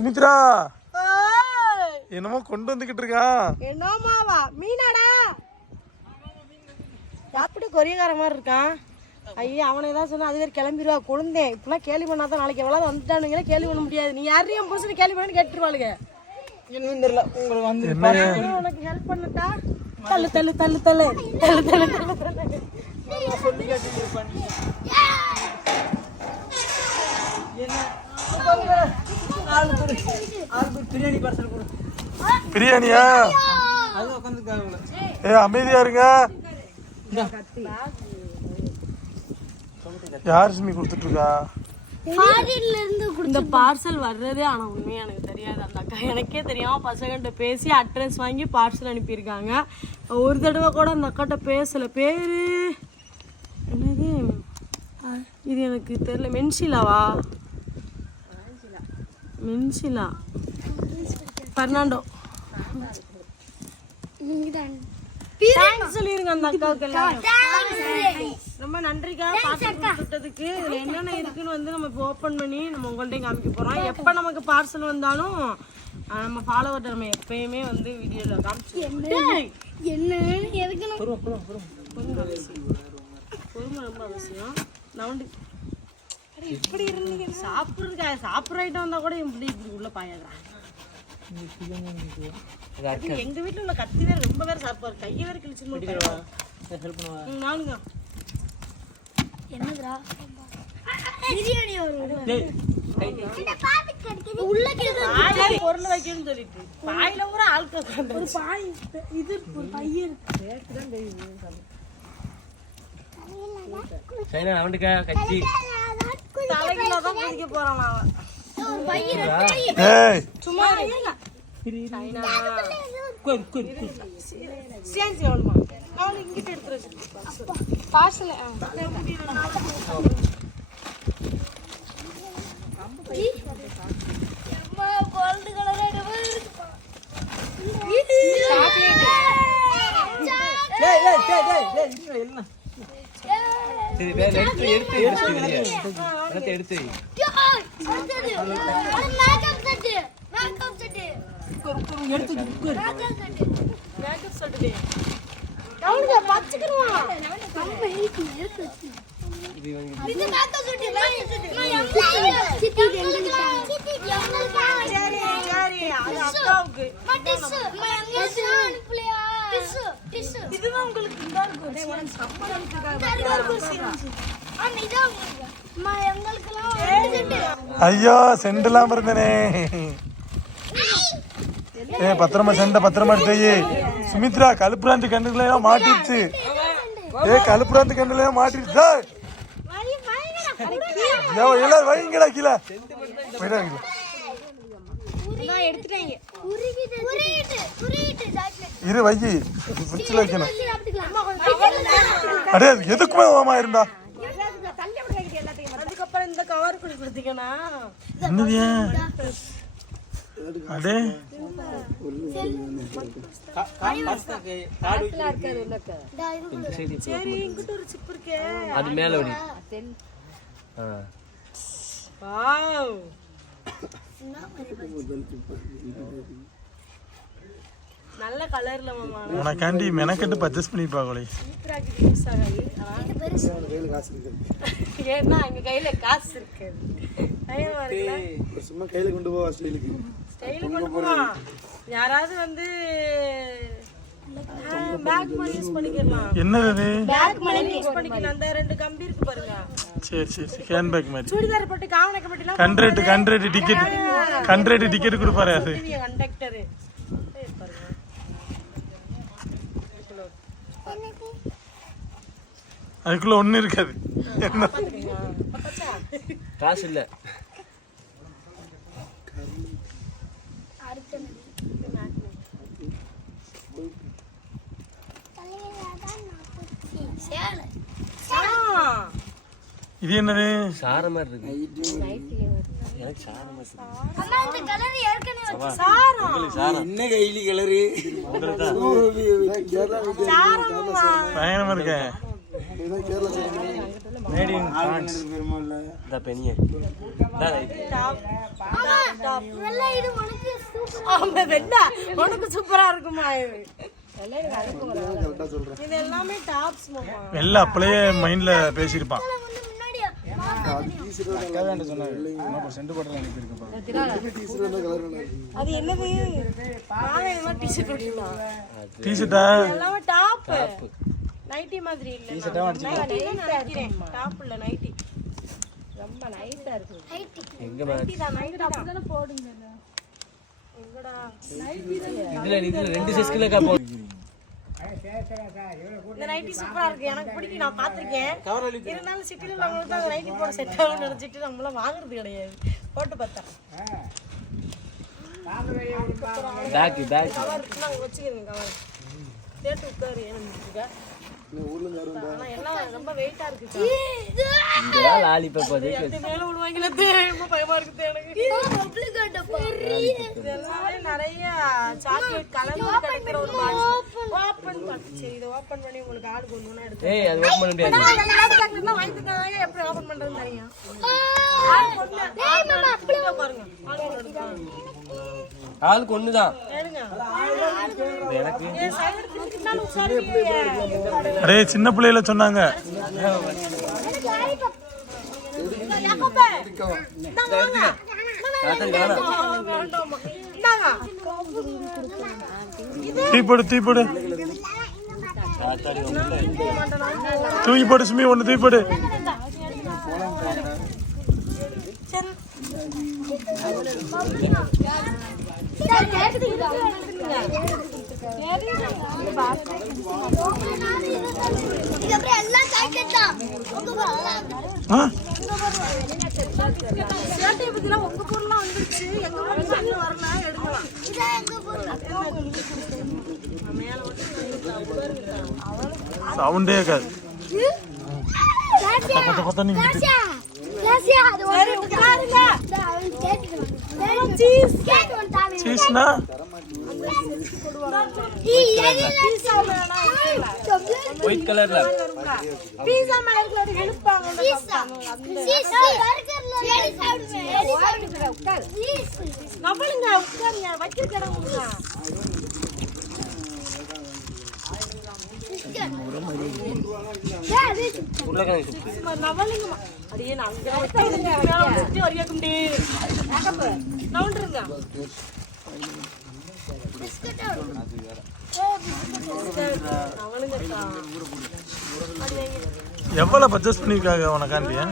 சுமித்ரா என்னமோ கொண்டு வந்துகிட்டு இருக்கா. என்னமாவா மீனாடா? அப்படி கொரியகார மாதிரி இருக்கான். ஐயா அவனை தான் சொன்னா அது வேறு கிளம்பிடுவா குழந்தேன். இப்பெல்லாம் கேள்வி பண்ணாதான் நாளைக்கு எவ்வளோ வந்துட்டானுங்களே கேள்வி பண்ண முடியாது. நீ யாரையும் புதுசு கேள்வி பண்ணு கேட்டுருவாளுங்க. என்னன்னு தெரியல உங்களுக்கு வந்து உனக்கு ஹெல்ப் பண்ணட்டா? தள்ளு தள்ளு தள்ளு தள்ளு தள்ளு தள்ளு தள்ளு தள்ளு சொல்லி பிரியாணி பார்சல் கொடு. பிரியாணியா? ஏ அமைதியா இருங்க. யார் சுமி கொடுத்துட்டு இருக்கா? இந்த பார்சல் வர்றதே ஆனா உண்மையா எனக்கு தெரியாது. அந்த அக்கா எனக்கே தெரியாம பசங்கிட்ட பேசி அட்ரஸ் வாங்கி பார்சல் அனுப்பியிருக்காங்க. ஒரு தடவை கூட அந்த அக்காட்ட பேசல. பேரு என்னது இது எனக்கு தெரியல. மென்ஷிலாவா? மென்ஷிலா பெர்னாண்டோ சொல்லிருங்க அந்த அக்காவுக்கு எல்லாம். ரொம்ப நன்றிக்கா பார்சல் கொடுத்ததுக்கு. இதுல என்னென்ன இருக்குன்னு வந்து நம்ம இப்போ ஓப்பன் பண்ணி நம்ம உங்கள்கிட்ட காமிக்க போறோம். எப்போ நமக்கு பார்சல் வந்தாலும் நம்ம ஃபாலோவர்ட்ட நம்ம எப்பயுமே வந்து வீடியோல காமிச்சு பொறுமை ரொம்ப அவசியம். நான் இப்படி இருந்தீங்க சாப்பிட்றதுக்காக சாப்பிட்ற ஐட்டம் வந்தா கூட இப்படி இப்படி உள்ள பாயாதான். எங்க வீட்டுல உள்ள கத்தி வேற ரொம்ப வேற சாப்பிடுவாரு. கையை வேற கிழிச்சு நானுங்க என்னதுடா பிரியாணி பொருள் வைக்கணும்னு சொல்லிட்டு பாயில கூட ஆள்கள் ஒரு பாய் இது ஒரு பையன் தலைகிலதான் குடிக்க போறான் அவன். சும்மா இங்கிட்ட எடுத்து பார்சல் ஐயோ செண்டெல்லாம் இருந்தனே. ஏ பத்திரமா செண்ட பத்திரமா எடுத்து. சுமித்ரா கழுப்புராந்தி கண்டுலாம் மாட்டிடுச்சு. ஏ கழுப்புராந்தி கண்டுலாம் மாட்டிடுச்சா? எல்லாரும் வைங்கடா கீழே இரு வை ஃப்ரிட்ஜில் வைக்கணும். அடே எதுக்குமே ஓமா இருந்தா அதுக்கப்புறம் இந்த கவர் கொடுத்தீங்கன்னா என்னது? அடே சரி இங்கிட்ட ஒரு சிப் இருக்கே அது மேல ஓடி. வாவ் நல்ல கலர்ல மாமா. உனக்காண்டி மெனக்கட்டு பர்ச்சேஸ் பண்ணி பாக்கலே. சூப்பராக்கி யூஸ் ஆகாது. ஏன்னா எங்க கையில காசு இருக்கு. ஐயோ இருக்கு. சும்மா கையில கொண்டு போ ஸ்டைலுக்கு. ஸ்டைல் கொண்டு போ. யாராவது வந்து பேக் மணி யூஸ் பண்ணிக்கலாம். என்னது பேக் மணி யூஸ் பண்ணிக்கலாம். அந்த ரெண்டு கம்பி இருக்கு பாருங்க. சரி சரி ஹேண்ட் பேக் மாதிரி. சுடிதார் போட்டு காவனக்க பட்டிலாம் கண்ட்ரேட் டிக்கெட் கொடுப்பாரு அது கண்டக்டர். அதுக்குள்ள ஒண்ணு இருக்காது. என்ன காசு இல்ல. இது என்னது? சார மாதிரி இருக்கு. எனக்கு சார மாதிரி இருக்கு. அம்மா இந்த கலர் ஏற்கனவே சாரம். சாரம் என்ன கைலி கலர்? சாரம் பயங்கரமா இருக்கு. உனக்கு சூப்பரா இருக்குமா இது எல்லாமே டாப்ஸ் மாமா. எல்லாம் அப்பளையே மைண்ட்ல பேசியிருப்பான். அது என்னது டிஷர்ட் டீஷர்ட்டா எல்லாமே டாப் நைட்டி மாதிரி இல்ல நினைக்கிறேன். டாப் இல்ல நைட்டி ரொம்ப நைட்டா இருக்கு. எங்க நைட்டி தான் நைட் அப்படிதானே போடுங்க. எங்கடா இதுல ரெண்டு சைஸ்க்குலக்கா போ. இந்த நைட்டி சூப்பரா இருக்கு, எனக்கு பிடிக்கும், நான் பாத்திருக்கேன். இருந்தாலும் சிட்டில நம்மளுக்கு அந்த நைட்டி போட செட் ஆகும்னு நினைச்சிட்டு நம்மளாம் வாங்குறது கிடையாது. போட்டு பார்த்தா கவர் நாங்க வச்சுக்கிறேன். கவர் தேட்டு உட்காரு ஏன்னு ஆனா எல்லாம் ரொம்ப வெயிட்டா இருக்கு. மேல விடுவாங்கல ரொம்ப பயமா இருக்கு எனக்கு. இதெல்லாமே நிறைய சாக்லேட் கலந்து கிடைக்கிற ஒரு பாக்ஸ். ஓபன் பண்ணி சரி இதை ஓபன் பண்ணி உங்களுக்கு ஆளுக்கு ஒண்ணு எடுத்து வாங்கிட்டாங்க. எப்படி ஓபன் பண்றதுன்னு தெரியும். பாருங்க ஆளுக்கு ஒண்ணுதான். அரே சின்ன பிள்ளையில சொன்னாங்க. தூக்கிப்போடு தூக்கிப்போடு தூக்கிப்போடு சுமி ஒண்ணு தூக்கிப்போடு. உங்க பொருள்லாம் வந்துருச்சு. எங்க வரல எடுக்கலாம். சவுண்டே இருக்காது. சீஸ்னா ஒயிட் கலர்ல பீஸா மாதிரி எழுப்பாங்க. நவலுங்க உட்காருங்க வைக்கிற கடவுங்க. நவலுங்க அடியே நாங்க வரைக்கும் நவுண்டுருங்க. எவ்வளவு பர்ச்சேஸ் பண்ணிருக்காங்க உனக்காண்டியா?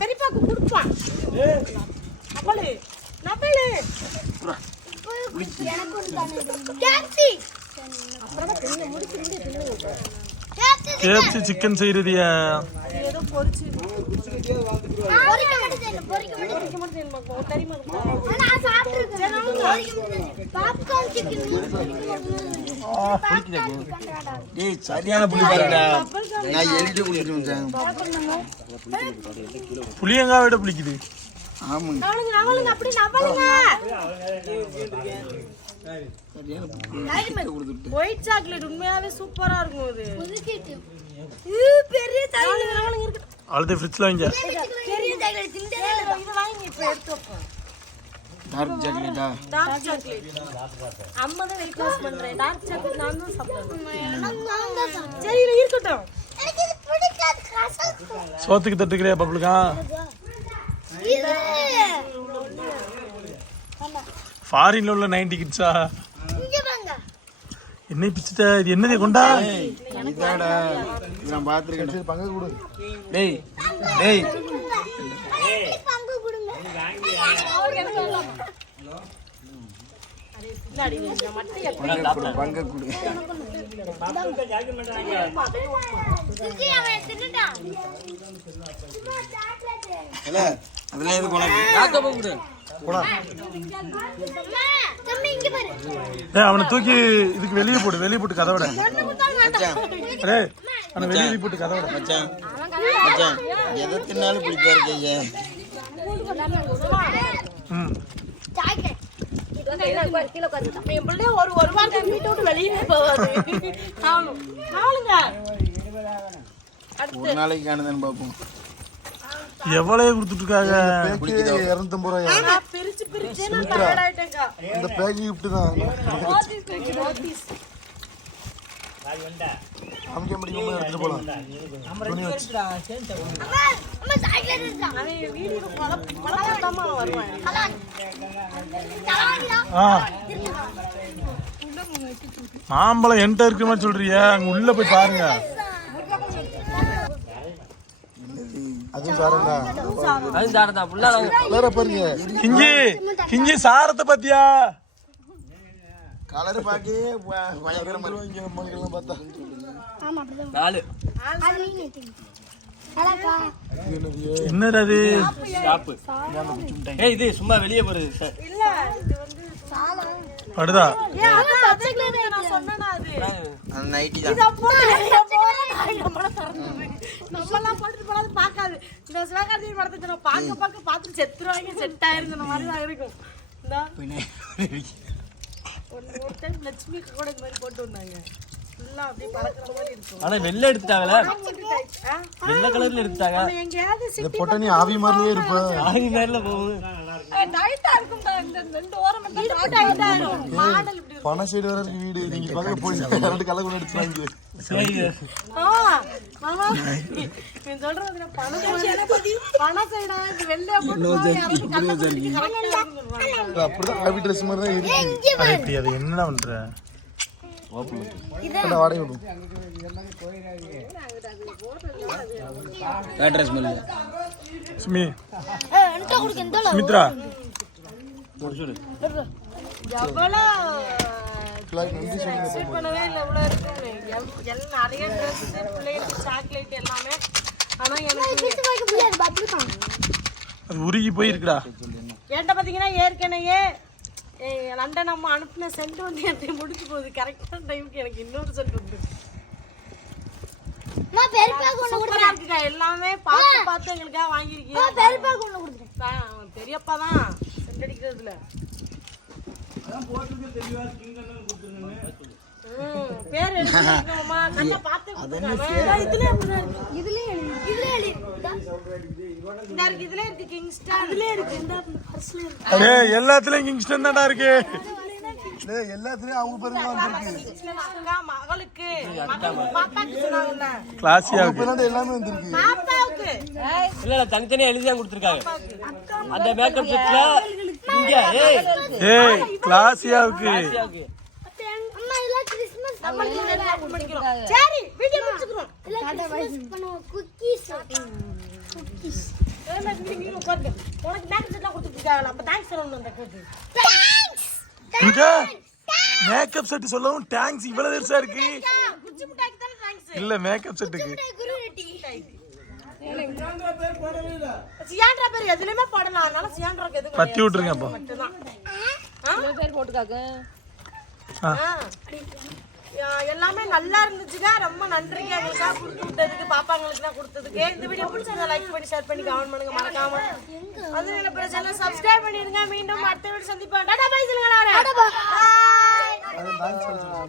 பெரியப்பாக்கு கொடுப்பான். கேப்சி சிக்கன் செய்யறதியா? ஏதோ பொரிச்சு சரியான புளி பாருடா. புளியங்காய் விட பிடிக்குது. ஒயிட் சாக்லேட் உண்மையாவே சூப்பரா இருக்கும். அழுது ஃப்ரிட்ஜ்ல வாங்க. டார்க் சாக்லேட்டா? டார்க் சாக்லேட் அம்மா தான் வெயிட் லாஸ் பண்றேன். டார்க் சாக்லேட் நான் தான் சாப்பிடுறேன். சரி இருக்கட்டும். எனக்கு இது பிடிக்காது. சோத்துக்கு தட்டுக்கிறியா பப்ளுக்கா? ஃபாரின்ல உள்ள 90 கிட்ஸா? என்ன பிச்சிட்ட? இது என்னது கொண்டா? இதாடா நான் பாத்துர்க்கேன். பங்கு கொடு. டேய் டேய் பங்கு கொடுங்க. இந்தாடி நான் மட்டைய பங்கு கொடு. சுஜி அவன் தின்னுட்டான். சும்மா சாக்லேட். இல்ல அதெல்லாம் எது கொண்டு காக்க போகுது. போடா. தம்பி இங்க பாரு. டேய் அவனை தூக்கி இதுக்கு வெளிய போட்டு கதவட. டேய் அவனை வெளிய போட்டு கதவட. மச்சான் மச்சான் எதை தின்னாலும் பிடிப்பா இருக்கீங்க. ம் என் பிள்ளை ஒரு வாரத்துக்கு வீட்டை விட்டு வெளியே போவாது. நாளுங்க ஒரு நாளைக்கு காணுதுன்னு பார்ப்போம். எவ்வளவு கொடுத்துட்டு இருக்காங்க? 250 ரூபாயா? பிரிச்சு பிரிச்சு நான் tired ஆயிட்டேன்க்கா. இந்த பேக் கிஃப்ட் தான். அங்கே முடியும் எடுத்துட்டு போலாம். அவன் வீடியோ பழக்கத்தாம வருவான். மாம்பழம் என்கிட்ட இருக்கிற மாதிரி சொல்றியா? அங்க உள்ள போய் பாருங்க. அதுவும் சாரம்டா. அது சாரதா புள்ள வேற பாருங்க. கிஞ்சி சாரத்தை பத்தியா? கலர் பாக்கே பயங்கரமா இருக்கு. மக்கள்லாம் பார்த்தா. நாலு என்னது அது? ஸ்டாப். ஏய் இது சும்மா வெளியே போறது சார். இல்ல இது வந்து படுதா? ஏன் அத பச்சை கலர் நான் சொன்னேனா அது? அந்த நைட்டி தான். இத போறேன் நம்மள தரது. நம்மலாம் போட்டு போறது பார்க்காது. இந்த சிவகார்த்திகேயன் படத்தை நான் பார்க்க பார்த்து செத்துறாங்க செட் ஆயிருங்க மாதிரி தான் இருக்கும். இந்த ஒரு டைம் லட்சுமி கூட இந்த மாதிரி போட்டு வந்தாங்க. ஃபுல்லா அப்படியே பறக்குற மாதிரி இருக்கும். ஆனா வெள்ளை எடுத்துட்டாங்களா? வெள்ளை கலர்ல எடுத்துட்டாங்க. எங்கயாவது இந்த போட்டோ நீ ஆவி மாதிரியே இருப்ப. ஆவி மேல போகுது. டைட்டா இருக்கும். இந்த ரெண்டு ஓரம் மட்டும் டைட்டா இருக்கும். மாடல் இப்படி இருக்கும். பண சைடு வர இருக்கு வீடு. நீங்க பக்கத்துல போய் ரெண்டு கலர் கூட எடுத்துறாங்க. மாமா நீ சொல்றது பண சைடா இது வெள்ளையா போட்டு அப்படிதான் ஆவி ட்ரெஸ் மாதிரி தான் இருக்கு. இப்படி அது என்னடா பண்ற? வாடகை விடும். சுமித்ரா பண்ணவே இல்லை இவ்வளோ இருக்குன்னு எல்லாம் நிறைய ட்ரெஸ் பிள்ளைங்களுக்கு சாக்லேட் எல்லாமே. ஆனா எனக்கு அது உருகி போயிருக்குடா. என்கிட்ட பார்த்தீங்கன்னா ஏற்கனவே லண்டன் அம்மா அனுப்பின சென்ட் வந்து என்கிட்ட முடிச்சு போகுது. கரெக்டான டைமுக்கு எனக்கு இன்னொரு சென்ட் வந்து சூப்பரா இருக்குக்கா. எல்லாமே பார்த்து பார்த்து எங்களுக்காக வாங்கியிருக்கீங்க. பெரியப்பா தான் சென்ட் அடிக்கிறதுல பேர் எழுதிமா கண்ணை பார்த்து இதுல இருக்கு கிங்ஸ்டன். இதுல இருக்கு இந்த பர்ஸ்ல இருக்கு. எல்லாத்துலயும் கிங்ஸ்டன் தான்டா இருக்கு. எல்லாத்துலயும் அவங்க பேருக்கு வந்திருக்கு. மகளுக்கு பாப்பாக்கு சொன்னாங்கல்ல கிளாசியாவுக்கு எல்லாமே வந்திருக்கு. பாப்பாவுக்கு இல்ல தனித்தனியா எழுதி தான் கொடுத்துருக்காங்க. அந்த மேக்கப் செட்ல இங்க ஏய் கிளாசியாவுக்கு அம்மா இதெல்லாம் கிறிஸ்மஸ் நம்மளுக்கு எல்லாம் படிக்கிறோம். சரி வீடியோ முடிச்சுக்கிறோம். பண்ணுவோம் குக்கீஸ் குக்கீஸ் ஏன்னா நீங்க உட்கார்ந்து உனக்கு மேக்கப் செட்லாம் கொடுத்துருக்காங்க. அப்ப தேங்க்ஸ் சொல்லணும் அந்த கேக்கு. தேங்க்ஸ் இங்க மேக்கப் செட் சொல்லவும் தேங்க்ஸ் இவ்வளவு பெருசா இருக்கு. குச்சி முட்டாய்க்கு தான தேங்க்ஸ். இல்ல மேக்கப் செட்டுக்கு குருட்டி சியாண்ட்ரா பேர் எதுலயுமே போடலாம். அதனால சியாண்ட்ராக்கு எதுக்கு பத்தி விட்டுருங்க அப்போ. பேர் போட்டுக்காங்க. எல்லாமே நல்லா இருந்துச்சுங்க. ரொம்ப நன்றிங்க எங்களுக்காக கொடுத்து விட்டதுக்கு, பாப்பாங்களுக்கு தான் கொடுத்ததுக்கு. இந்த வீடியோ பிடிச்சா லைக் பண்ணி ஷேர் பண்ணி கமெண்ட் பண்ணுங்க. மறக்காம அது என்ன பிரச்சனை சப்ஸ்கிரைப் பண்ணிடுங்க. மீண்டும் அடுத்த வீடியோ சந்திப்போம். டாடா பை சொல்லுங்க.